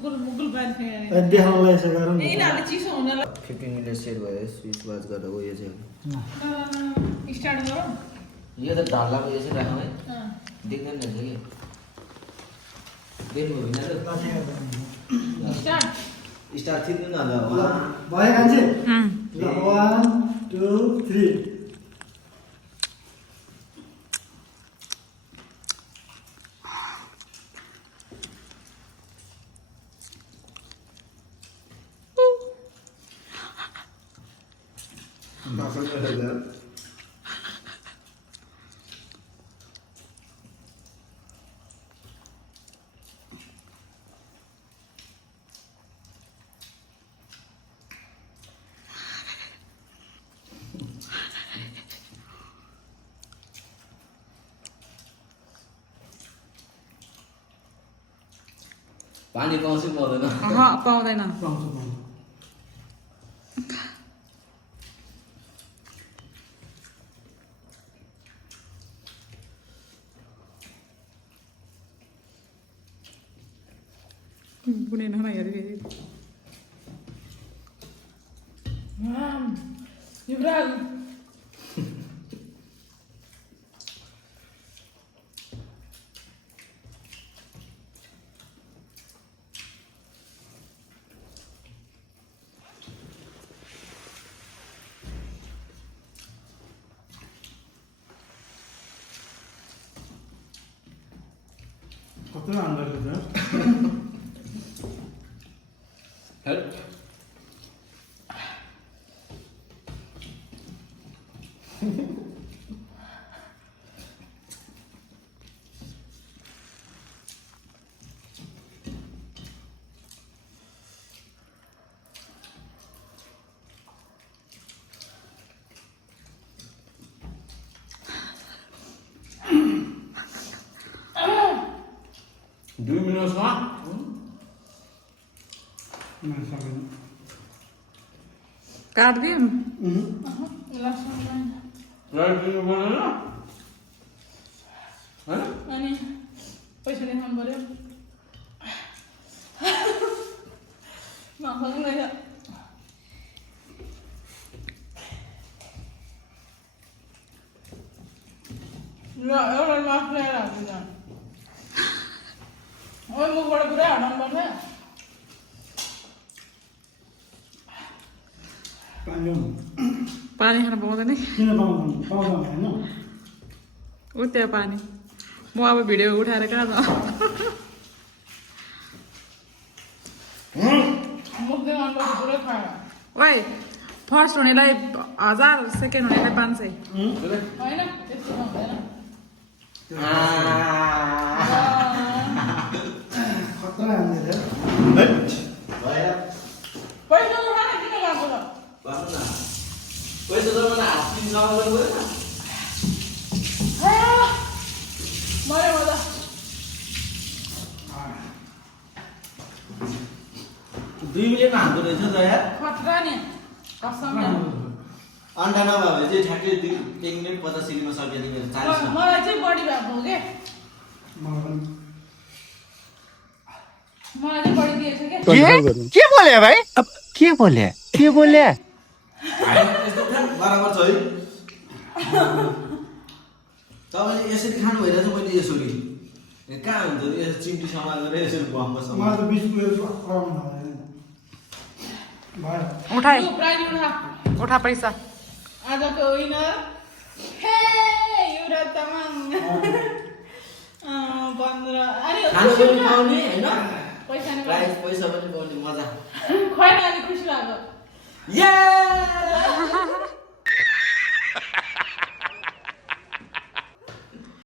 मुगुल बान्थे देखाउनलाई यसो गरौँ न। यिनीहरूले चिसो हुनलाई 15 मिनट सेट भयो स्विच वाच गर्दा उयो चाहिँ स्टार्ट गरौँ यो त ढल्लाको यसरी राखौँ है देख्दैन रहेछ कि देख्नु होइन त स्टार्ट स्टार्ट थिच्नु न ल भयो कान्छे ल 1 2 3 पानी पाउँछु पाउँदैन पाउँदैन पाउँछ कुनै नभए हेरेँ युवराज कत्रो आन्डर छ हेल्प 2 minutes吗？ काट दिउँ अनि पैसा देखाउनु पर्यो ल एउटा माफ ल्याएर हाल्छु मुखबाट पुरा हटाउनु पर्छ पानी खान पाउँदैन किन पाउँदैन हैन ऊ त्यहाँ पानी म अब भिडियो उठाएर कहाँ जाऊँ ओइ फर्स्ट हुनेलाई 1000 सेकेन्ड हुनेलाई 500 होइन त्यस्तो हुँदैन खतरा हान्दै पैसा उठाएर किन गएको त पैसा जम्मा हात किन जम्मा गर्नु पर्दैन मर्यो मजा 2 मिलियन हाल्दो रहेछ त यार खतरा नि कसम अन्डा नभए चाहिँ ठ्याक्कै 1 मिनेट 50 सेकेन्डमा सकियो तिमीले 40 मलाई चाहिँ बढी भएको हो के मलाई चाहिँ बढी दिएछ के बोले भाइ अब के बोले यस्तो बराबर छ है तपाईँले यसरी खानु भइरहेछ मैले यसरी कहाँ हुन्छ यसो चिम्टी सामान गरेर यसरी भम्बस मलाई त 20 रुपैयाँ गराउनु भएन भयो उठाए उठा पैसा आजको विनर हे युवराज तामाङ 15 अरे खानु पनि पाउने हैन पैसा नि प्राइस पैसा पनि पाउने मजा खै न अलि खुसी लाग्यो ये